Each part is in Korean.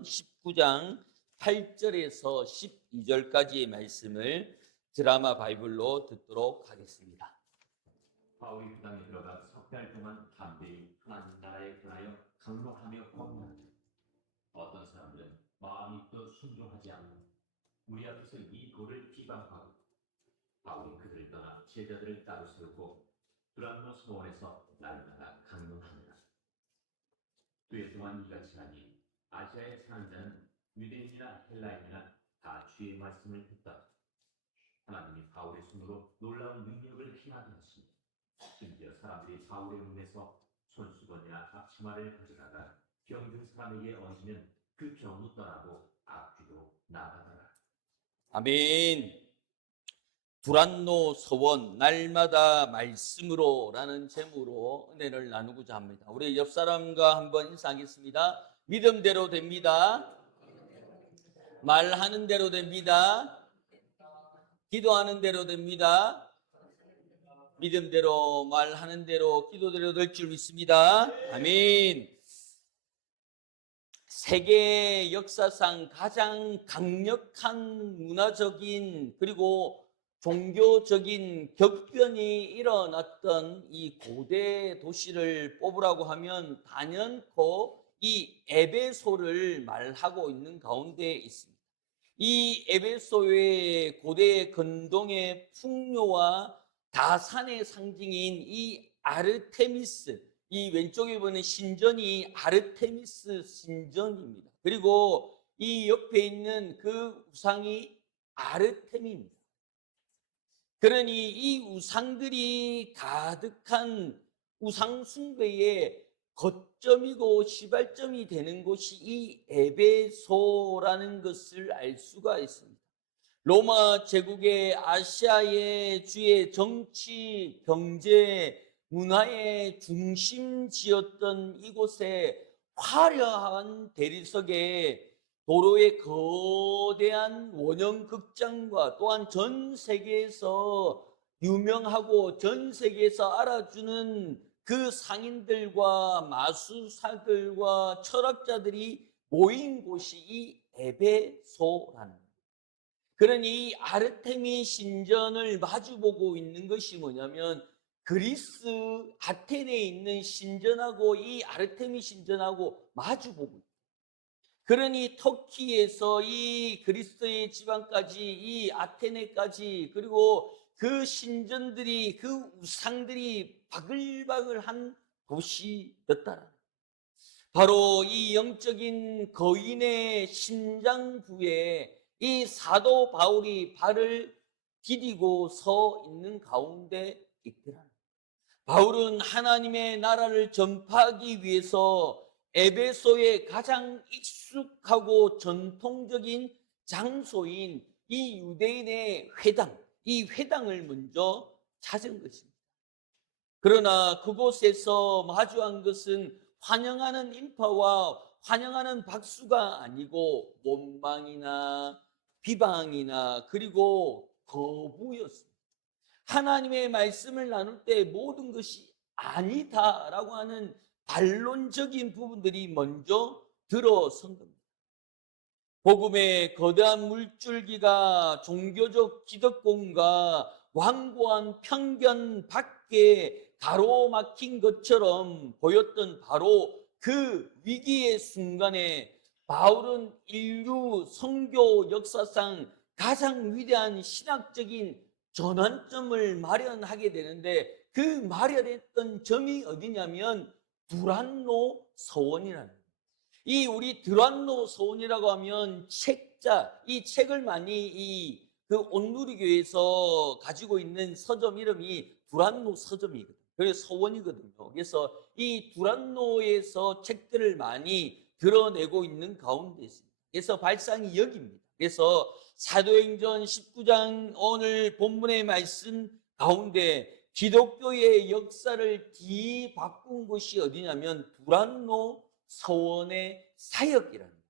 사도행전 19장 8절에서 12절까지의 말씀을 드라마 바이블로 듣도록 하겠습니다. 바울이 그 땅에 들어가 석 달 동안 담대히 하나님 나라에 관하여 강론하며 권면하되 어떤 사람들은 마음이 또 순종하지 않고 우리 앞에서 이 돌을 비방하고 바울이 그들을 떠나 제자들을 따로 세우고 두란노 소원에서 날마다 강론하니라. 꽤 동안 이같이 하니 아시아에 사는 자는 유대인이나 헬라인이나 다 주의 말씀을 듣다. 하나님이 바울의 손으로 놀라운 능력을 행하게 하시니 심지어 사람들이 바울의 눈에서 손수건이나 앞치마를 가져다가 병든 사람에게 얹으면 그 병이 떠나고 악귀도 나가더라. 아멘. 두란노 서원 날마다 말씀으로라는 제목으로 은혜를 나누고자 합니다. 우리 옆 사람과 한번 인사하겠습니다. 믿음대로 됩니다. 말하는 대로 됩니다. 기도하는 대로 됩니다. 믿음대로 말하는 대로 기도대로 될 줄 믿습니다. 아멘. 세계 역사상 가장 강력한 문화적인 그리고 종교적인 격변이 일어났던 이 고대 도시를 뽑으라고 하면 단연코 이 에베소를 말하고 있는 가운데 있습니다. 이 에베소의 고대 근동의 풍요와 다산의 상징인 이 아르테미스, 이 왼쪽에 보는 신전이 아르테미스 신전입니다. 그리고 이 옆에 있는 그 우상이 아르테미입니다. 그러니 이 우상들이 가득한 우상 숭배의 거점이고 시발점이 되는 곳이 이 에베소라는 것을 알 수가 있습니다. 로마 제국의 아시아의 주의 정치, 경제, 문화의 중심지였던 이곳에 화려한 대리석에 도로의 거대한 원형 극장과 또한 전 세계에서 유명하고 전 세계에서 알아주는 그 상인들과 마술사들과 철학자들이 모인 곳이 이 에베소라는 거예요. 그러니 이 아르테미 신전을 마주보고 있는 것이 뭐냐면 그리스 아테네에 있는 신전하고 이 아르테미 신전하고 마주보고 있어요. 그러니 터키에서 이 그리스의 지방까지 이 아테네까지 그리고 그 신전들이 그 우상들이 바글바글한 도시였다라는 바로 이 영적인 거인의 심장부에 이 사도 바울이 발을 디디고 서 있는 가운데 있더라. 바울은 하나님의 나라를 전파하기 위해서 에베소의 가장 익숙하고 전통적인 장소인 이 유대인의 회당, 이 회당을 먼저 찾은 것입니다. 그러나 그곳에서 마주한 것은 환영하는 인파와 환영하는 박수가 아니고 원망이나 비방이나 그리고 거부였습니다. 하나님의 말씀을 나눌 때 모든 것이 아니다라고 하는 반론적인 부분들이 먼저 들어선 겁니다. 복음의 거대한 물줄기가 종교적 기득권과 완고한 편견 밖에 가로막힌 것처럼 보였던 바로 그 위기의 순간에 바울은 인류 선교 역사상 가장 위대한 신학적인 전환점을 마련하게 되는데 그 마련했던 점이 어디냐면 두란노 서원이라는 거예요. 이 우리 두란노 서원이라고 하면 책자, 이 책을 많이 그 온누리교에서 가지고 있는 서점 이름이 두란노 서점이거든요. 그래서 서원이거든요. 그래서 이 두란노에서 책들을 많이 드러내고 있는 가운데 있습니다. 그래서 발상이 여기입니다. 그래서 사도행전 19장 오늘 본문의 말씀 가운데 기독교의 역사를 뒤바꾼 곳이 어디냐면 두란노 서원의 사역이라는 거예요.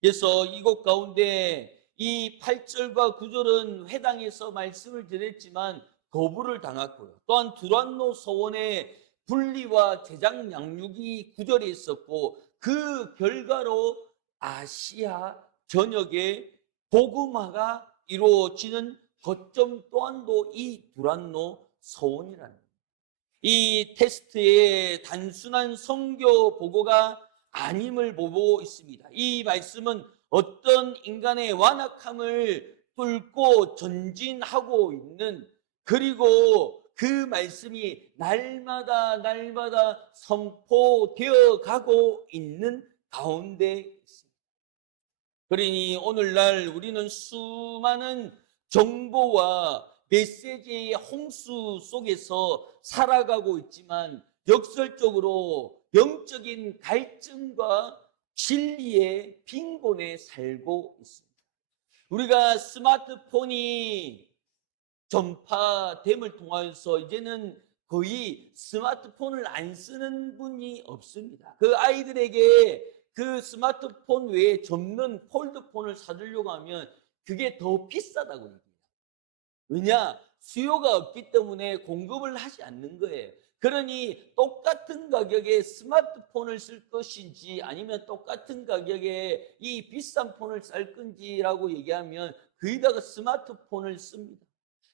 그래서 이곳 가운데 이 8절과 9절은 회당에서 말씀을 드렸지만 거부를 당했고요. 또한 두란노 서원의 분리와 제작 양육이 9절에 있었고 그 결과로 아시아 전역에 복음화가 이루어지는 거점 또한도 이 두란노 서원이라는 거예요. 이 테스트의 단순한 선교 보고가 아님을 보고 있습니다. 이 말씀은 어떤 인간의 완악함을 뚫고 전진하고 있는, 그리고 그 말씀이 날마다 선포되어 가고 있는 가운데 있습니다. 그러니 오늘날 우리는 수많은 정보와 메시지의 홍수 속에서 살아가고 있지만 역설적으로 영적인 갈증과 진리의 빈곤에 살고 있습니다. 우리가 스마트폰이 전파됨을 통해서 이제는 거의 스마트폰을 안 쓰는 분이 없습니다. 그 아이들에게 그 스마트폰 외에 접는 폴드폰을 사주려고 하면 그게 더 비싸다고 얘기해요. 왜냐? 수요가 없기 때문에 공급을 하지 않는 거예요. 그러니 똑같은 가격에 스마트폰을 쓸 것인지 아니면 똑같은 가격에 이 비싼 폰을 살 건지라고 얘기하면 거의다가 스마트폰을 씁니다.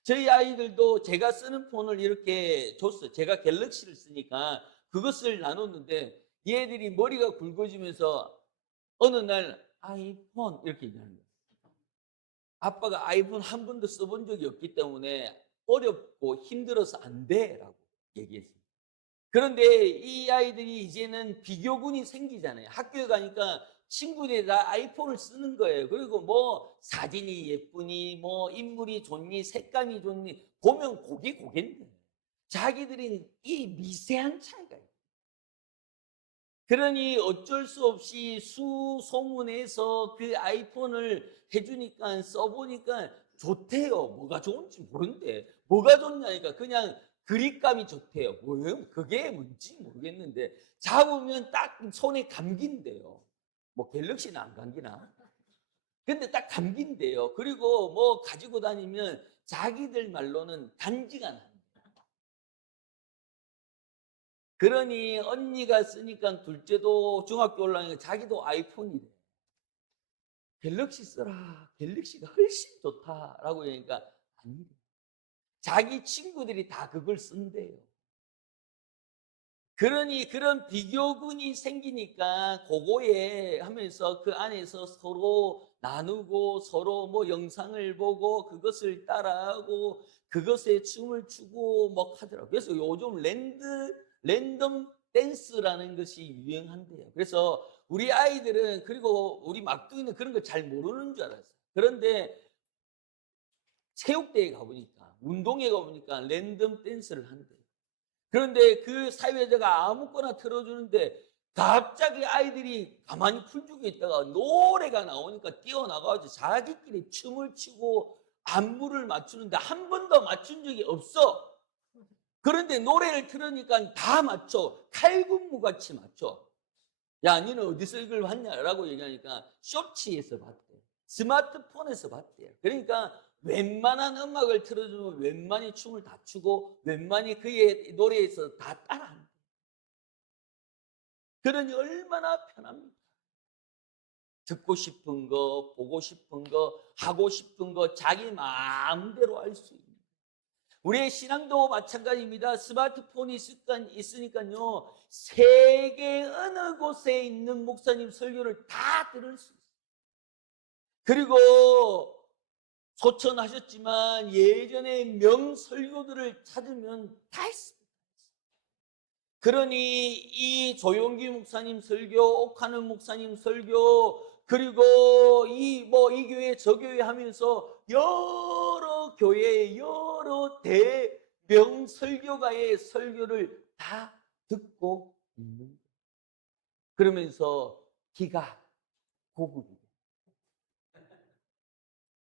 저희 아이들도 제가 쓰는 폰을 이렇게 줬어요. 제가 갤럭시를 쓰니까 그것을 나눴는데 얘들이 머리가 굵어지면서 어느 날 아이폰 이렇게 얘기하는 거예요. 아빠가 아이폰 한 번도 써본 적이 없기 때문에 어렵고 힘들어서 안 돼라고 얘기했습니다. 그런데 이 아이들이 이제는 비교군이 생기잖아요. 학교에 가니까 친구들이 다 아이폰을 쓰는 거예요. 그리고 뭐 사진이 예쁘니 뭐 인물이 좋니 색감이 좋니 보면 고개인데 자기들은 이 미세한 차이가 있어요. 그러니 어쩔 수 없이 수소문해서 그 아이폰을 해주니까 써보니까 좋대요. 뭐가 좋은지 모르는데 뭐가 좋냐니까 그냥 그립감이 좋대요. 뭐예요? 그게 뭔지 모르겠는데 잡으면 딱 손에 감긴대요. 뭐 갤럭시는 안 감기나? 근데 딱 감긴대요. 그리고 뭐 가지고 다니면 자기들 말로는 간지가 나. 그러니 언니가 쓰니까 둘째도 중학교 올라가니까 자기도 아이폰이래. 갤럭시 써라. 갤럭시가 훨씬 좋다라고 하니까 아니래. 자기 친구들이 다 그걸 쓴대요. 그러니 그런 비교군이 생기니까 그거에 하면서 그 안에서 서로 나누고 서로 뭐 영상을 보고 그것을 따라하고 그것에 춤을 추고 뭐 하더라고요. 그래서 요즘 랜덤 댄스라는 것이 유행한대요. 그래서 우리 아이들은 그리고 우리 막둥이는 그런 걸 잘 모르는 줄 알았어요. 그런데 체육대회 가보니까 운동회 가보니까 랜덤 댄스를 한대요. 그런데 그 사회자가 아무거나 틀어주는데 갑자기 아이들이 가만히 풀죽여 있다가 노래가 나오니까 뛰어나가서 자기끼리 춤을 추고 안무를 맞추는데 한 번도 맞춘 적이 없어. 그런데 노래를 틀으니까 다 맞춰. 칼군무같이 맞춰. 야, 너는 어디서 이걸 봤냐라고 얘기하니까 쇼츠에서 봤대. 스마트폰에서 봤대요. 그러니까 웬만한 음악을 틀어주면 웬만히 춤을 다 추고 웬만히 그의 노래에서 다 따라한다. 그러니 얼마나 편합니까? 듣고 싶은 거, 보고 싶은 거, 하고 싶은 거 자기 마음대로 할 수 있는. 우리의 신앙도 마찬가지입니다. 스마트폰이 있으니까요. 세계 어느 곳에 있는 목사님 설교를 다 들을 수 있어요. 그리고 소천하셨지만 예전에 명설교들을 찾으면 다 있습니다. 그러니 이 조용기 목사님 설교, 옥하는 목사님 설교, 그리고 이 교회 저 교회 하면서 여러 교회 여러 대명 설교가의 설교를 다 듣고 있는 거예요. 그러면서 기가 고급이.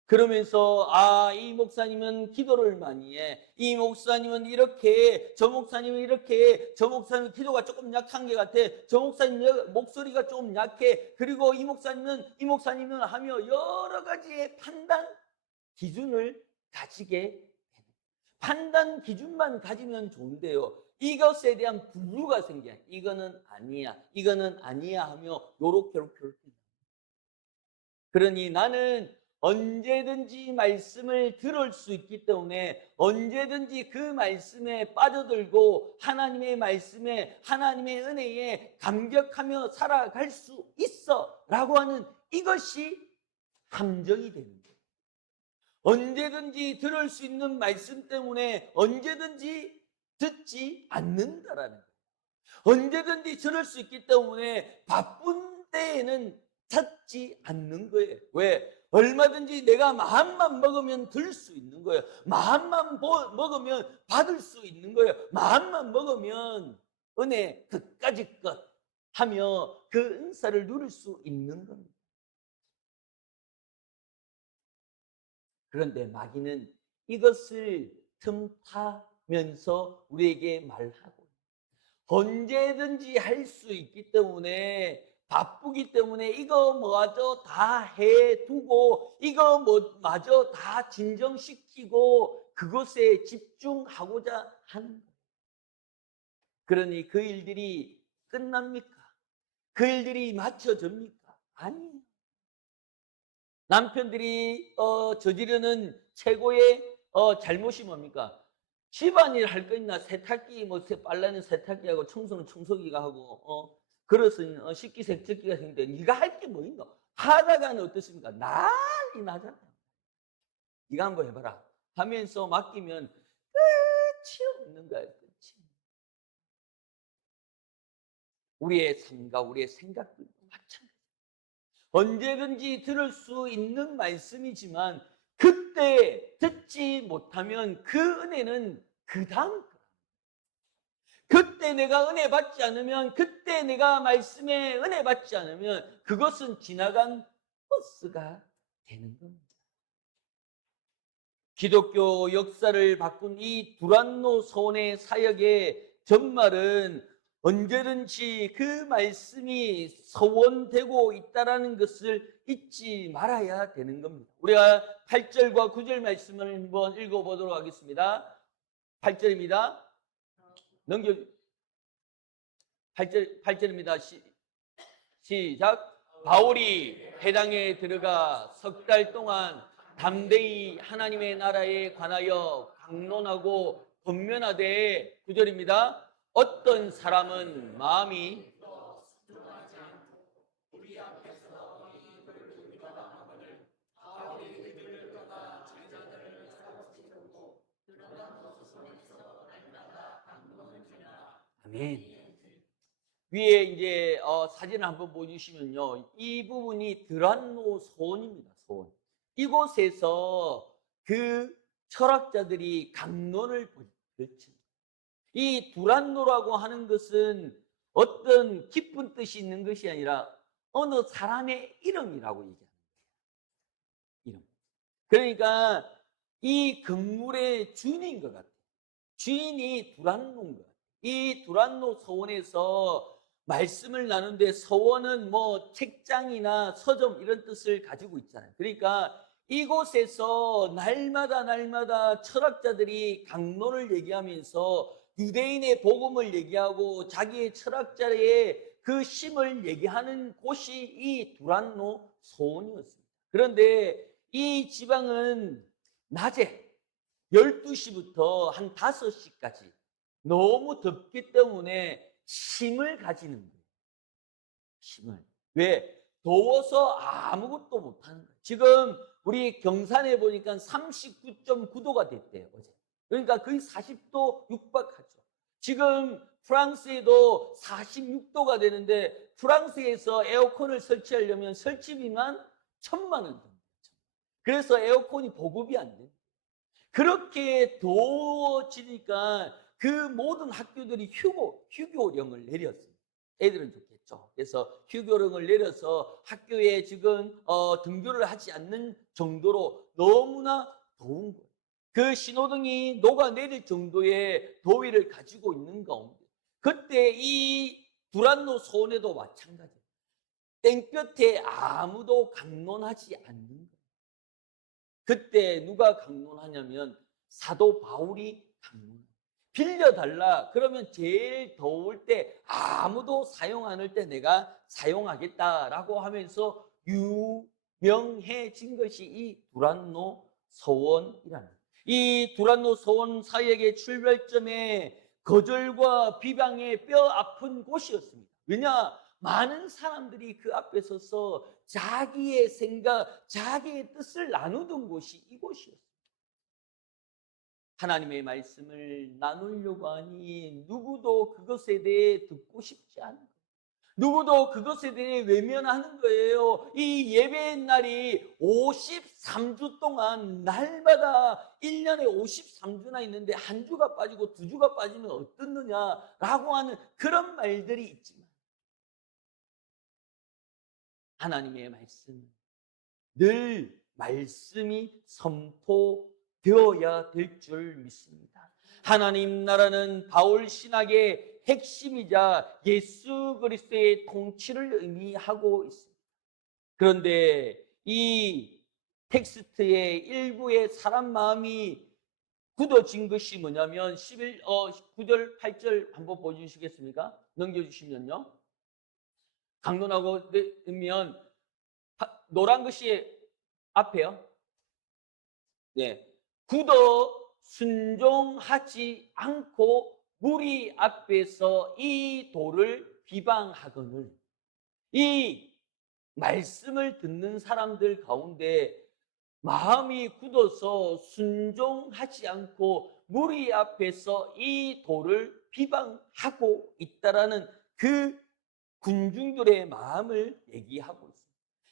그러면서 이 목사님은 기도를 많이 해. 이 목사님은 이렇게, 저 목사님은 이렇게, 저 목사님은 기도가 조금 약한 게 같아. 저 목사님 목소리가 좀 약해. 그리고 이 목사님은 하며 여러 가지의 판단 기준을 가지게 됩니다. 판단 기준만 가지면 좋은데요. 이것에 대한 분류가 생겨요. 이거는 아니야. 이거는 아니야 하며 요렇게. 그러니 나는 언제든지 말씀을 들을 수 있기 때문에 언제든지 그 말씀에 빠져들고 하나님의 말씀에, 하나님의 은혜에 감격하며 살아갈 수 있어 라고 하는 이것이 함정이 되는 거예요. 언제든지 들을 수 있는 말씀 때문에 언제든지 듣지 않는다라는 거예요. 언제든지 들을 수 있기 때문에 바쁜 때에는 찾지 않는 거예요. 왜? 얼마든지 내가 마음만 먹으면 들 수 있는 거예요. 마음만 먹으면 받을 수 있는 거예요. 마음만 먹으면 은혜 그까짓 것 하며 그 은사를 누릴 수 있는 겁니다. 그런데 마귀는 이것을 틈타면서 우리에게 말하고 언제든지 할 수 있기 때문에 바쁘기 때문에 이거 뭐마저 다 해두고 이거 뭐마저 다 진정시키고 그것에 집중하고자 하는 거예요. 그러니 그 일들이 끝납니까? 그 일들이 맞춰집니까? 아니에요. 남편들이 저지르는 최고의 잘못이 뭡니까? 집안일 할 거 있나? 세탁기 빨래는 세탁기하고 청소는 청소기가 하고 그릇은 식기세척기가 생긴데 네가 할 게 뭐 있노? 하다가는 어떻습니까? 난리 나잖아요. 네가 한번 해봐라 하면서 맡기면 끝이 없는 거예요. 끝이. 우리의 삶과 우리의 생각들도 마찬가지예요. 언제든지 들을 수 있는 말씀이지만 그때 듣지 못하면 그 은혜는 그 다음 거. 그때 내가 은혜 받지 않으면, 그때 내가 말씀에 은혜 받지 않으면 그것은 지나간 버스가 되는 겁니다. 기독교 역사를 바꾼 이 두란노 소원의 사역의 전말은 언제든지 그 말씀이 서원되고 있다는 것을 잊지 말아야 되는 겁니다. 우리가 8절과 9절 말씀을 한번 읽어보도록 하겠습니다. 8절입니다. 8절입니다. 시작. 바울이 회당에 들어가 석 달 동안 담대히 하나님의 나라에 관하여 강론하고 권면하되 9절입니다. 어떤 사람은 마음이 아멘. 위에 이제 사진을 한번 보여주시면요, 이 부분이 드란노 소원입니다. 소원. 이곳에서 그 철학자들이 강론을 펼칩니다. 이 두란노라고 하는 것은 어떤 깊은 뜻이 있는 것이 아니라 어느 사람의 이름이라고 얘기합니다. 이름. 그러니까 이 건물의 주인인 것 같아요. 주인이 두란노인 것 같아요. 이 두란노 서원에서 말씀을 나누는데 서원은 뭐 책장이나 서점 이런 뜻을 가지고 있잖아요. 그러니까 이곳에서 날마다 철학자들이 강론을 얘기하면서 유대인의 복음을 얘기하고 자기의 철학자의 그 심을 얘기하는 곳이 이 두란노 소원이었습니다. 그런데 이 지방은 낮에 12시부터 한 5시까지 너무 덥기 때문에 힘을 가지는 거예요. 힘을. 왜? 더워서 아무것도 못하는 거예요. 지금 우리 경산에 보니까 39.9도가 됐대요, 어제. 그러니까 거의 40도 육박하죠. 지금 프랑스에도 46도가 되는데 프랑스에서 에어컨을 설치하려면 설치비만 1,000만 원 정도. 그래서 에어컨이 보급이 안 돼요. 그렇게 더워지니까 그 모든 학교들이 휴교령을 내렸습니다. 애들은 좋겠죠. 그래서 휴교령을 내려서 학교에 지금 등교를 하지 않는 정도로 너무나 더운 거예요. 그 신호등이 녹아내릴 정도의 더위를 가지고 있는 가운데 그때 이 두란노 소원에도 마찬가지예요. 땡볕에 아무도 강론하지 않는 거예요. 그때 누가 강론하냐면 사도 바울이 강론. 빌려달라. 그러면 제일 더울 때 아무도 사용 안 할 때 내가 사용하겠다라고 하면서 명해진 것이 이 두란노 서원이라는, 이 두란노 서원 사역의 출발점에 거절과 비방의 뼈 아픈 곳이었습니다. 왜냐? 많은 사람들이 그 앞에 서서 자기의 생각, 자기의 뜻을 나누던 곳이 이곳이었습니다. 하나님의 말씀을 나누려고 하니 누구도 그것에 대해 듣고 싶지 않은 거예요. 누구도 그것에 대해 외면하는 거예요. 이 예배의 날이 53주 동안 날마다 1년에 53주나 있는데 한 주가 빠지고 두 주가 빠지면 어떻느냐라고 하는 그런 말들이 있지만, 하나님의 말씀은 늘 말씀이 선포되어야 될 줄 믿습니다. 하나님 나라는 바울 신학의 핵심이자 예수 그리스도의 통치를 의미하고 있습니다. 그런데 이 텍스트의 일부의 사람 마음이 굳어진 것이 뭐냐면 9절 8절 한번 보여주시겠습니까? 넘겨주시면요. 강론하고 넣으면 노란 것이 앞에요. 네. 굳어 순종하지 않고 무리 앞에서 이 도를 비방하거늘. 이 말씀을 듣는 사람들 가운데 마음이 굳어서 순종하지 않고 무리 앞에서 이 도를 비방하고 있다라는 그 군중들의 마음을 얘기하고 있습니다.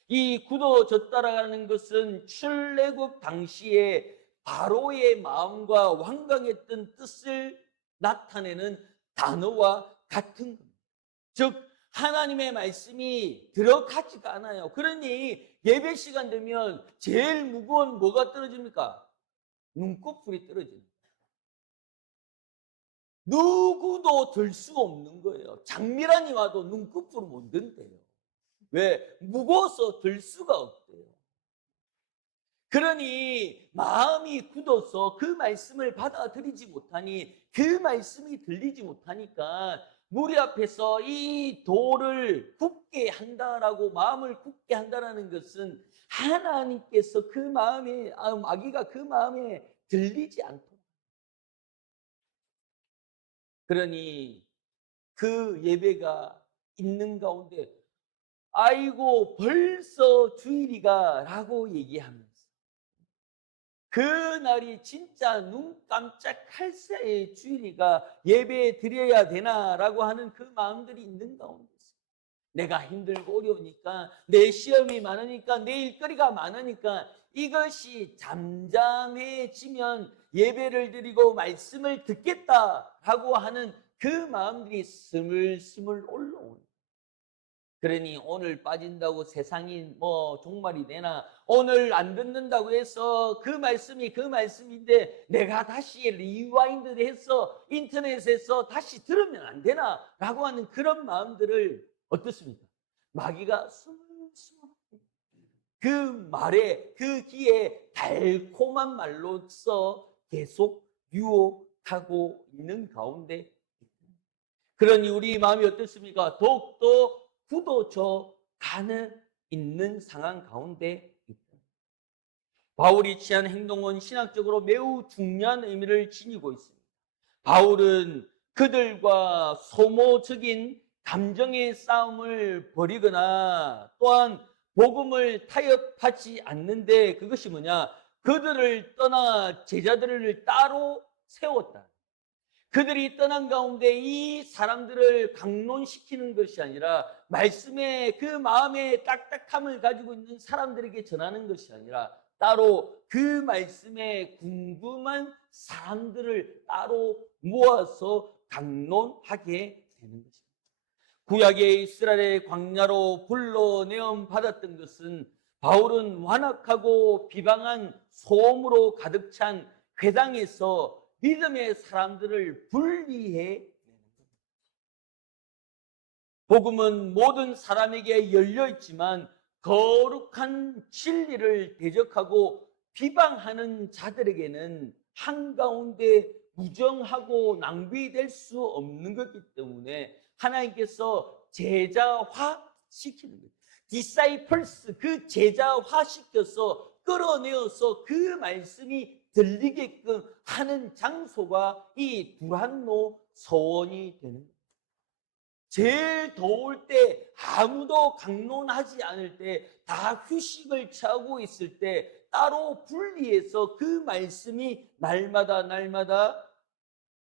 이 굳어졌다라는 것은 출애굽 당시에 바로의 마음과 완강했던 뜻을 나타내는 단어와 같은 겁니다. 즉 하나님의 말씀이 들어가지가 않아요. 그러니 예배 시간 되면 제일 무거운 뭐가 떨어집니까? 눈꺼풀이 떨어집니다. 누구도 들 수 없는 거예요. 장미란이 와도 눈꺼풀을 못 든대요. 왜? 무거워서 들 수가 없대요. 그러니 마음이 굳어서 그 말씀을 받아들이지 못하니, 그 말씀이 들리지 못하니까 무리 앞에서 이 돌을 굳게 한다라고, 마음을 굳게 한다라는 것은 하나님께서 그 마음에, 마귀가 그 마음에 들리지 않도록. 그러니 그 예배가 있는 가운데 아이고 벌써 주일이가 라고 얘기하면서 그날이 진짜 눈 깜짝할 새에 주일이가 예배 드려야 되나라고 하는 그 마음들이 있는 가운데, 내가 힘들고 어려우니까, 내 시험이 많으니까, 내 일거리가 많으니까 이것이 잠잠해지면 예배를 드리고 말씀을 듣겠다라고 하는 그 마음들이 스물스물 올라오는. 그러니 오늘 빠진다고 세상이 뭐 종말이 되나, 오늘 안 듣는다고 해서 그 말씀이 그 말씀인데 내가 다시 리와인드 해서 인터넷에서 다시 들으면 안 되나 라고 하는 그런 마음들을 어떻습니까? 마귀가 스물스물 그 말에, 그 귀에 달콤한 말로써 계속 유혹하고 있는 가운데, 그러니 우리 마음이 어떻습니까? 더욱더 굳어져 가는 있는 상황 가운데 있다. 바울이 취한 행동은 신학적으로 매우 중요한 의미를 지니고 있습니다. 바울은 그들과 소모적인 감정의 싸움을 벌이거나 또한 복음을 타협하지 않는데, 그것이 뭐냐? 그들을 떠나 제자들을 따로 세웠다. 그들이 떠난 가운데 이 사람들을 강론시키는 것이 아니라, 말씀의 그 마음의 딱딱함을 가지고 있는 사람들에게 전하는 것이 아니라, 따로 그 말씀에 궁금한 사람들을 따로 모아서 강론하게 되는 것입니다. 구약의 이스라엘의 광야로 불러내어 받았던 것은 바울은 완악하고 비방한 소음으로 가득 찬 회당에서 믿음의 사람들을 분리해 내는 겁니다. 복음은 모든 사람에게 열려 있지만 거룩한 진리를 대적하고 비방하는 자들에게는 한가운데 무정하고 낭비될 수 없는 것이기 때문에 하나님께서 제자화 시키는 거예요. disciples, 그 제자화시켜서 끌어내어서 그 말씀이 들리게끔 하는 장소가 이 두란노 서원이 되는 거예요. 제일 더울 때, 아무도 강론하지 않을 때, 다 휴식을 취하고 있을 때 따로 분리해서 그 말씀이 날마다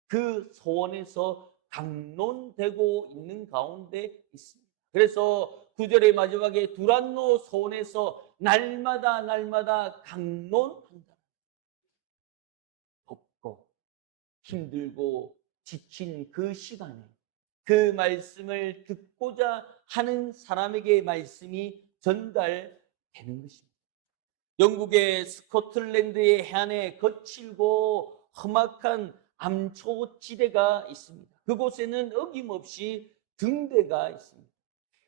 그 서원에서 강론되고 있는 가운데 있습니다. 그래서 9절의 마지막에 두란노 서원에서 날마다 강론한다. 덥고 힘들고 지친 그 시간에 그 말씀을 듣고자 하는 사람에게 말씀이 전달되는 것입니다. 영국의 스코틀랜드의 해안에 거칠고 험악한 암초지대가 있습니다. 그곳에는 어김없이 등대가 있습니다.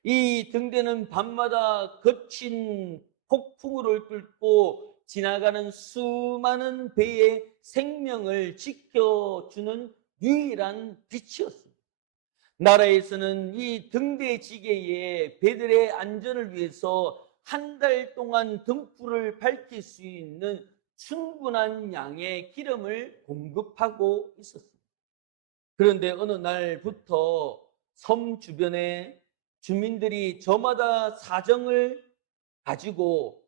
이 등대는 밤마다 거친 폭풍우를 뚫고 지나가는 수많은 배의 생명을 지켜주는 유일한 빛이었습니다. 나라에서는 이 등대지대의 배들의 안전을 위해서 한 달 동안 등불을 밝힐 수 있는 충분한 양의 기름을 공급하고 있었습니다. 그런데 어느 날부터 섬 주변에 주민들이 저마다 사정을 가지고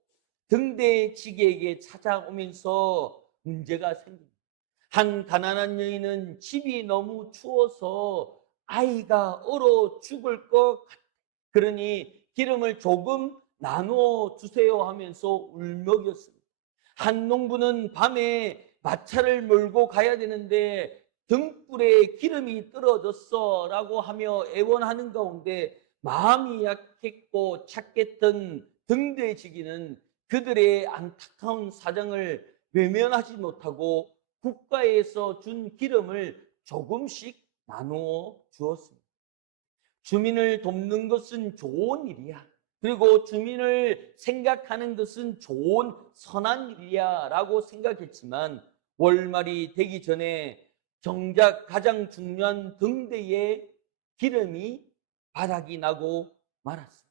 등대지기에게 찾아오면서 문제가 생깁니다. 한 가난한 여인은 집이 너무 추워서 아이가 얼어 죽을 것 같다. 그러니 기름을 조금 나누어 주세요 하면서 울먹였습니다. 한 농부는 밤에 마차를 몰고 가야 되는데 등불에 기름이 떨어졌어 라고 하며 애원하는 가운데 마음이 약했고 착했던 등대지기는 그들의 안타까운 사정을 외면하지 못하고 국가에서 준 기름을 조금씩 나누어 주었습니다. 주민을 돕는 것은 좋은 일이야. 그리고 주민을 생각하는 것은 좋은 선한 일이야 라고 생각했지만 월말이 되기 전에 정작 가장 중요한 등대의 기름이 바닥이 나고 말았습니다.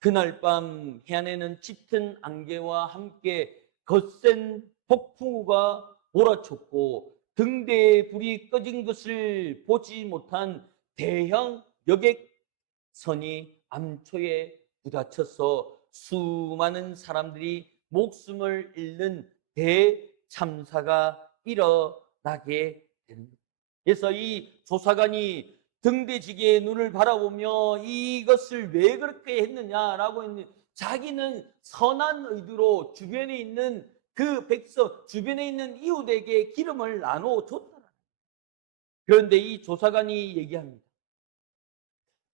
그날 밤 해안에는 짙은 안개와 함께 거센 폭풍우가 몰아쳤고 등대의 불이 꺼진 것을 보지 못한 대형 여객선이 암초에 부딪혀서 수많은 사람들이 목숨을 잃는 대참사가 일어나게 됩니다. 그래서 이 조사관이 등대지기의 눈을 바라보며 이것을 왜 그렇게 했느냐라고 했는데 자기는 선한 의도로 주변에 있는 그 백성, 주변에 있는 이웃에게 기름을 나눠 줬다. 그런데 이 조사관이 얘기합니다.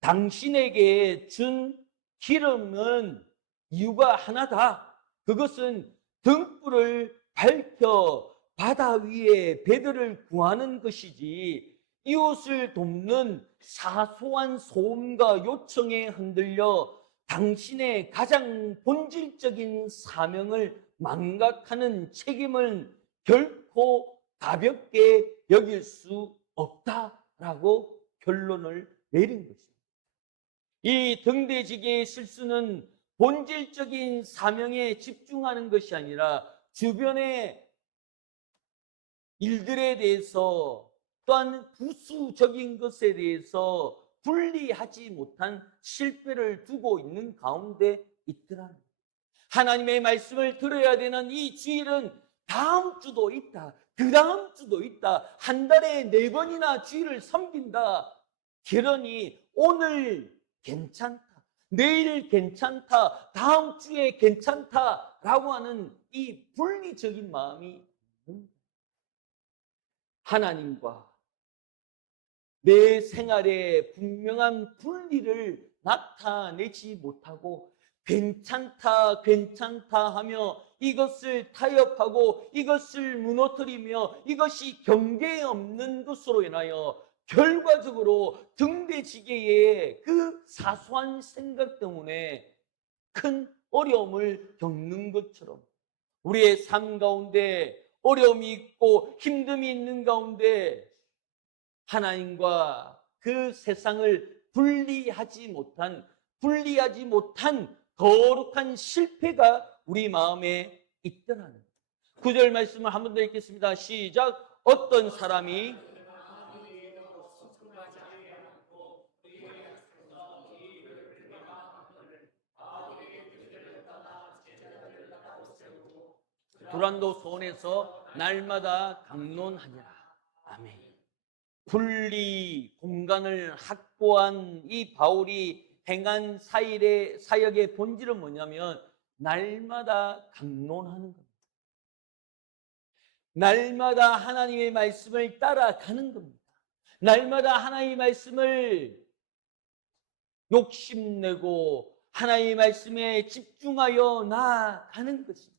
당신에게 준 기름은 이유가 하나다. 그것은 등불을 밝혀 바다 위에 배들을 구하는 것이지 이웃을 돕는 사소한 소음과 요청에 흔들려 당신의 가장 본질적인 사명을 망각하는 책임을 결코 가볍게 여길 수 없다라고 결론을 내린 것입니다. 이 등대지기의 실수는 본질적인 사명에 집중하는 것이 아니라 주변의 일들에 대해서 또한 부수적인 것에 대해서 분리하지 못한 실패를 두고 있는 가운데 있더라. 하나님의 말씀을 들어야 되는 이 주일은 다음 주도 있다. 그 다음 주도 있다. 한 달에 4번이나 주일을 섬긴다. 그러니 오늘 괜찮다. 내일 괜찮다. 다음 주에 괜찮다라고 하는 이 분리적인 마음이 하나님과 내 생활에 분명한 분리를 나타내지 못하고 괜찮다 하며 이것을 타협하고 이것을 무너뜨리며 이것이 경계에 없는 것으로 인하여 결과적으로 등대지기의 그 사소한 생각 때문에 큰 어려움을 겪는 것처럼 우리의 삶 가운데 어려움이 있고 힘듦이 있는 가운데 하나님과 그 세상을 분리하지 못한 분리하지 못한 거룩한 실패가 우리 마음에 있더라는 9절 말씀을 한 번 더 읽겠습니다. 시작. 어떤 사람이 두란노 소원에서 날마다 강론하니라. 아멘. 분리 공간을 확보한 이 바울이 행한 사역의 본질은 뭐냐면 날마다 강론하는 겁니다. 날마다 하나님의 말씀을 따라가는 겁니다. 날마다 하나님의 말씀을 욕심내고 하나님의 말씀에 집중하여 나아가는 것입니다.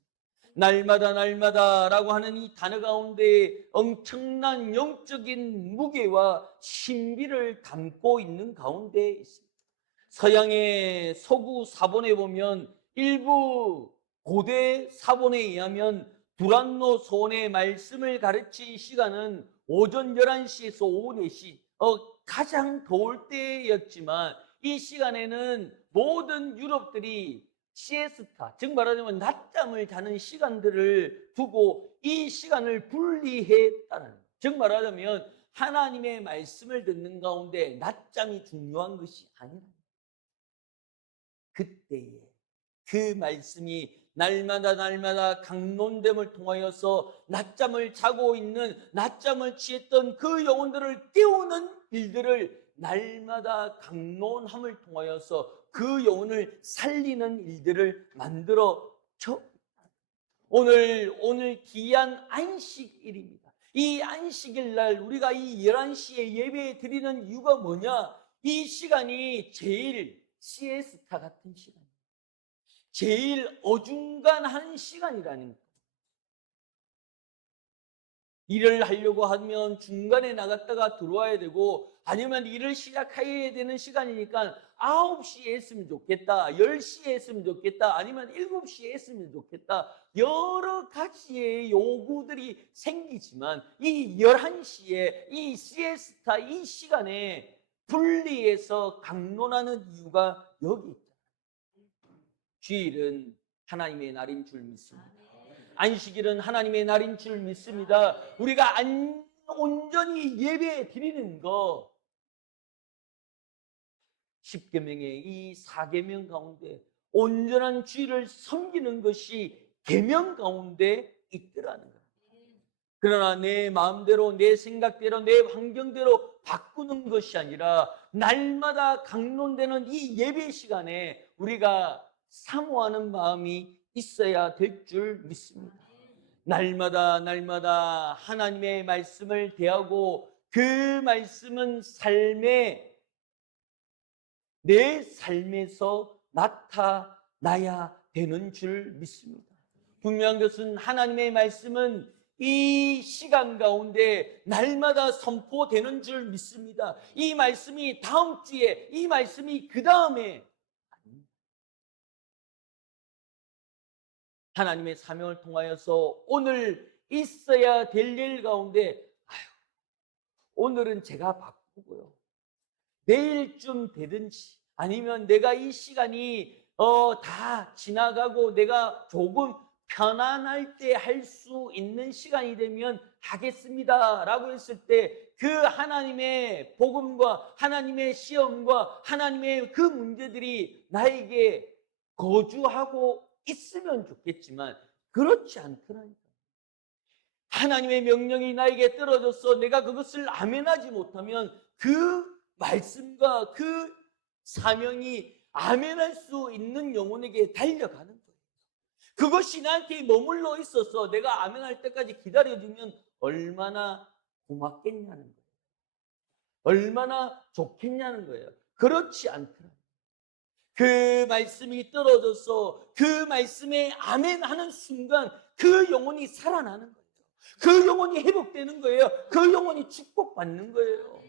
날마다라고 하는 이 단어 가운데 엄청난 영적인 무게와 신비를 담고 있는 가운데 있습니다. 서양의 서구 사본에 보면 일부 고대 사본에 의하면 두란노 소원의 말씀을 가르친 시간은 오전 11시에서 오후 4시, 가장 더울 때였지만 이 시간에는 모든 유럽들이 시에스타, 즉 말하자면 낮잠을 자는 시간들을 두고 이 시간을 분리했다는 거예요. 즉 말하자면 하나님의 말씀을 듣는 가운데 낮잠이 중요한 것이 아니라 그때에 그 말씀이 날마다 강론됨을 통하여서 낮잠을 자고 있는 낮잠을 취했던 그 영혼들을 깨우는 일들을 날마다 강론함을 통하여서 그 영혼을 살리는 일들을 만들어 줘. 오늘 귀한 안식일입니다. 이 안식일 날 우리가 이 11시에 예배 드리는 이유가 뭐냐? 이 시간이 제일 시에스타 같은 시간, 제일 어중간한 시간이라는 거예요. 일을 하려고 하면 중간에 나갔다가 들어와야 되고 아니면 일을 시작해야 되는 시간이니까 9시에 했으면 좋겠다, 10시에 했으면 좋겠다, 아니면 7시에 했으면 좋겠다. 여러 가지의 요구들이 생기지만 이 11시에 이 시에스타 이 시간에 분리해서 강론하는 이유가 여기 있다. 주일은 하나님의 날인 줄 믿습니다. 안식일은 하나님의 날인 줄 믿습니다. 우리가 온전히 예배 드리는 거 10계명의 이 4계명 가운데 온전한 주일을 섬기는 것이 계명 가운데 있더라는 거예요. 그러나 내 마음대로, 내 생각대로, 내 환경대로 바꾸는 것이 아니라 날마다 강론되는 이 예배 시간에 우리가 사모하는 마음이 있어야 될 줄 믿습니다. 날마다 하나님의 말씀을 대하고 그 말씀은 내 삶에서 나타나야 되는 줄 믿습니다. 분명한 것은 하나님의 말씀은 이 시간 가운데 날마다 선포되는 줄 믿습니다. 이 말씀이 다음 주에, 이 말씀이 그 다음에 하나님의 사명을 통하여서 오늘 있어야 될 일 가운데 오늘은 제가 바꾸고요, 내일쯤 되든지 아니면 내가 이 시간이 다 지나가고 내가 조금 편안할 때 할 수 있는 시간이 되면 하겠습니다 라고 했을 때 그 하나님의 복음과 하나님의 시험과 하나님의 그 문제들이 나에게 거주하고 있으면 좋겠지만 그렇지 않더라니까. 하나님의 명령이 나에게 떨어져서 내가 그것을 아멘하지 못하면 그 말씀과 그 사명이 아멘할 수 있는 영혼에게 달려가는 거예요. 그것이 나한테 머물러 있어서 내가 아멘할 때까지 기다려주면 얼마나 고맙겠냐는 거예요. 얼마나 좋겠냐는 거예요. 그렇지 않더라. 그 말씀이 떨어져서 그 말씀에 아멘하는 순간 그 영혼이 살아나는 거예요. 그 영혼이 회복되는 거예요. 그 영혼이 축복받는 거예요.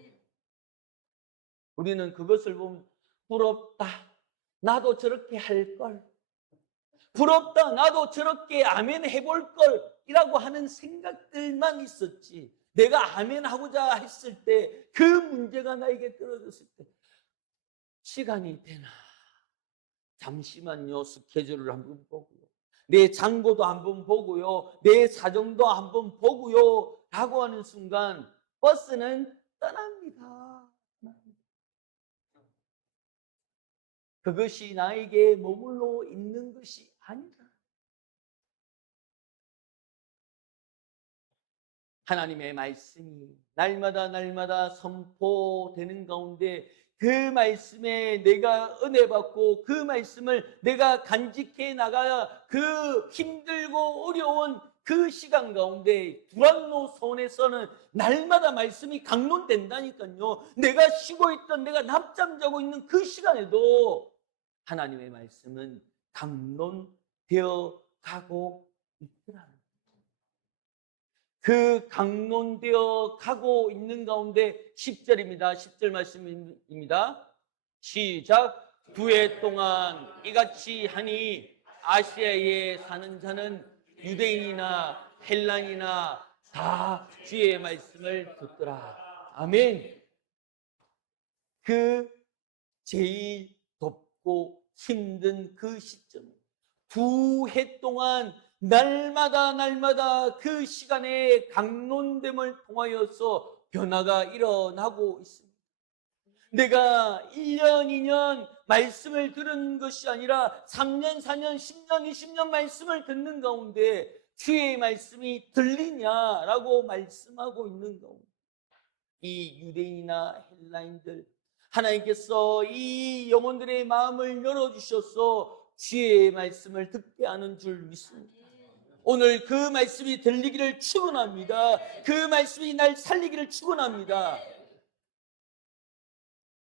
우리는 그것을 보면 부럽다, 나도 저렇게 할 걸, 부럽다, 나도 저렇게 아멘 해볼 걸 이라고 하는 생각들만 있었지, 내가 아멘 하고자 했을 때 그 문제가 나에게 떨어졌을 때 시간이 되나 잠시만요. 스케줄을 한번 보고요. 내 잔고도 한번 보고요. 내 사정도 한번 보고요. 라고 하는 순간 버스는 떠납니다. 그것이 나에게 머물러 있는 것이 아니다. 하나님의 말씀이 날마다 선포되는 가운데 그 말씀에 내가 은혜 받고 그 말씀을 내가 간직해 나가야 그 힘들고 어려운 그 시간 가운데 두란노 손에서는 날마다 말씀이 강론된다니까요. 내가 쉬고 있던, 내가 낮잠 자고 있는 그 시간에도 하나님의 말씀은 강론되어 가고 있더라. 그 강론되어 가고 있는 가운데 10절입니다. 10절 말씀입니다. 시작. 2해 동안 이같이 하니 아시아에 사는 자는 유대인이나 헬란이나 다 주의 말씀을 듣더라. 아멘. 그 제일 덥고 힘든 그 시점, 2해 동안 날마다 그 시간에 강론됨을 통하여서 변화가 일어나고 있습니다. 내가 1년, 2년 말씀을 들은 것이 아니라 3년, 4년, 10년, 20년 말씀을 듣는 가운데 주의 말씀이 들리냐라고 말씀하고 있는 가운데 이 유대인이나 헬라인들, 하나님께서 이 영혼들의 마음을 열어주셔서 주의 말씀을 듣게 하는 줄 믿습니다. 오늘 그 말씀이 들리기를 축원합니다. 그 말씀이 날 살리기를 축원합니다.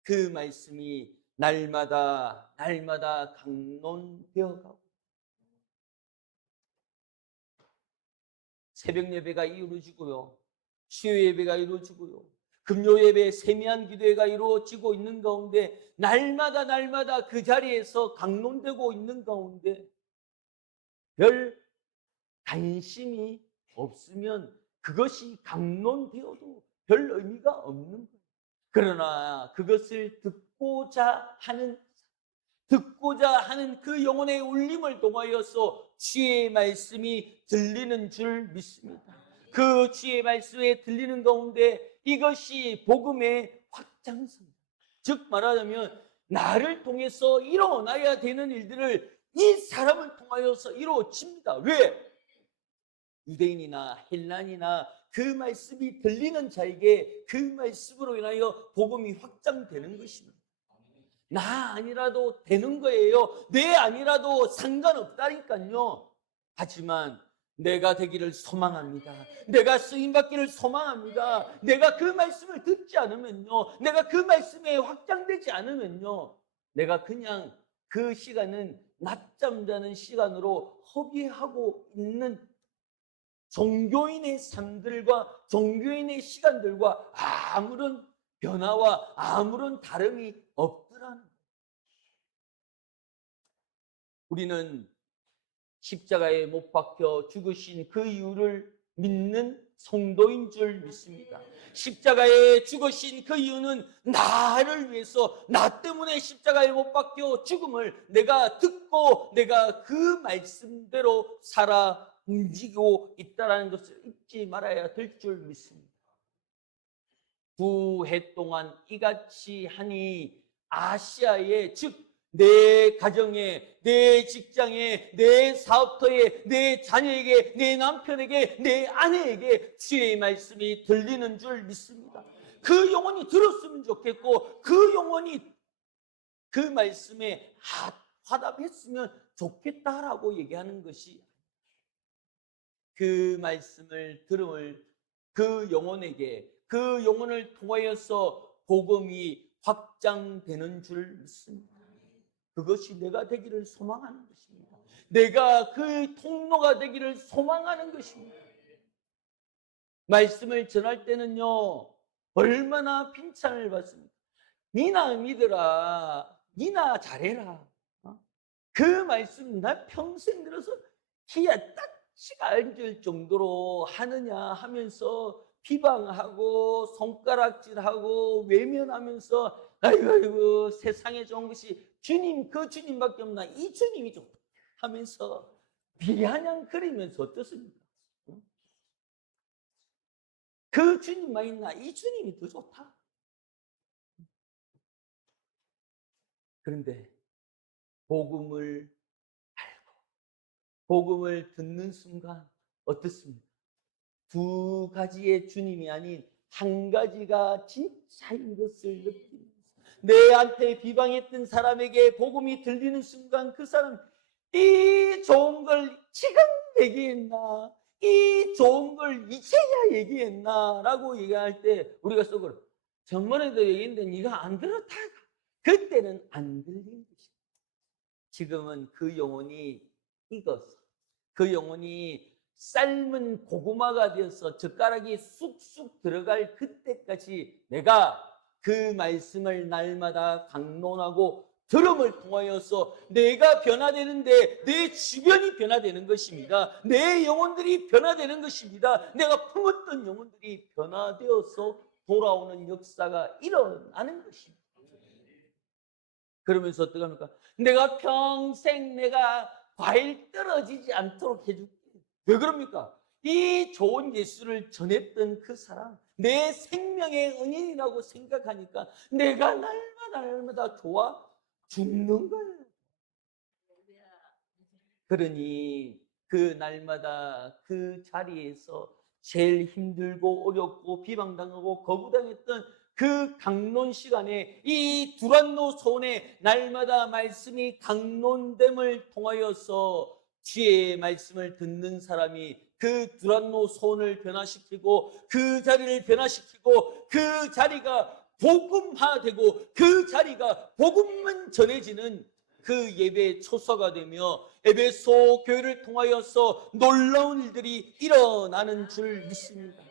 그 말씀이 날마다 강론되어 가고 새벽 예배가 이루어지고요. 수요 예배가 이루어지고요. 금요 예배 세미한 기도회가 이루어지고 있는 가운데 날마다 그 자리에서 강론되고 있는 가운데 별 관심이 없으면 그것이 강론되어도 별 의미가 없는 거예요. 그러나 그것을 듣고자 하는 그 영혼의 울림을 통하여서 주의 말씀이 들리는 줄 믿습니다. 그 주의 말씀에 들리는 가운데 이것이 복음의 확장성입니다. 즉 말하자면 나를 통해서 일어나야 되는 일들을 이 사람을 통하여서 이루어집니다. 왜? 유대인이나 헬란이나 그 말씀이 들리는 자에게 그 말씀으로 인하여 복음이 확장되는 것입니다. 나 아니라도 되는 거예요. 내 아니라도 상관없다니까요. 하지만 내가 되기를 소망합니다. 내가 쓰임받기를 소망합니다. 내가 그 말씀을 듣지 않으면요, 내가 그 말씀에 확장되지 않으면요, 내가 그냥 그 시간은 낮잠 자는 시간으로 허비하고 있는 종교인의 삶들과 종교인의 시간들과 아무런 변화와 아무런 다름이 없더라는 거예요. 우리는 십자가에 못 박혀 죽으신 그 이유를 믿는 성도인 줄 믿습니다. 십자가에 죽으신 그 이유는 나를 위해서, 나 때문에 십자가에 못 박혀 죽음을 내가 듣고 내가 그 말씀대로 살아 움직이고 있다는 것을 잊지 말아야 될 줄 믿습니다. 2해 동안 이같이 하니 아시아에, 즉 내 가정에, 내 직장에, 내 사업터에, 내 자녀에게, 내 남편에게, 내 아내에게 주의 말씀이 들리는 줄 믿습니다. 그 영혼이 들었으면 좋겠고 그 영혼이 그 말씀에 화답했으면 좋겠다라고 얘기하는 것이, 그 말씀을 들음을 그 영혼에게, 그 영혼을 통하여서 복음이 확장되는 줄 믿습니다. 그것이 내가 되기를 소망하는 것입니다. 내가 그 통로가 되기를 소망하는 것입니다. 말씀을 전할 때는요, 얼마나 칭찬을 받습니까? 니나 믿으라, 니나 잘해라. 그 말씀 나 평생 들어서 귀에 딱지가 앉을 정도로 하느냐 하면서 비방하고 손가락질하고 외면하면서 아이고 세상에 좋은 것이 주님, 그 주님밖에 없나? 이 주님이 좋다 하면서 비아냥거리면서 어떻습니까? 그 주님만 있나? 이 주님이 더 좋다. 그런데 복음을 알고 복음을 듣는 순간 어떻습니까? 두 가지의 주님이 아닌 한 가지가 진짜인 것을 느끼면서 내한테 비방했던 사람에게 복음이 들리는 순간 그 사람 이 좋은 걸 지금 얘기했나? 이 좋은 걸 이제야 얘기했나? 라고 얘기할 때 우리가 속으로 전번에도 얘기했는데 네가 안 들었다. 그때는 안 들린 것이다. 지금은 그 영혼이 익어서 그 영혼이 삶은 고구마가 되어서 젓가락이 쑥쑥 들어갈 그때까지 내가 그 말씀을 날마다 강론하고 들음을 통하여서 내가 변화되는데 내 주변이 변화되는 것입니다. 내 영혼들이 변화되는 것입니다. 내가 품었던 영혼들이 변화되어서 돌아오는 역사가 일어나는 것입니다. 그러면서 어떻게 합니까? 내가 평생 내가 과일 떨어지지 않도록 해줄게. 왜 그럽니까? 이 좋은 예수를 전했던 그 사람, 내 생명의 은인이라고 생각하니까 내가 날마다 좋아 죽는 거예요. 그러니 그 날마다 그 자리에서 제일 힘들고 어렵고 비방당하고 거부당했던 그 강론 시간에 이 두란노 손에 날마다 말씀이 강론됨을 통하여서 지혜의 말씀을 듣는 사람이 그 두란노 손을 변화시키고 그 자리를 변화시키고 그 자리가 복음화되고 그 자리가 복음만 전해지는 그 예배의 초소가 되며 에베소 교회를 통하여서 놀라운 일들이 일어나는 줄 믿습니다.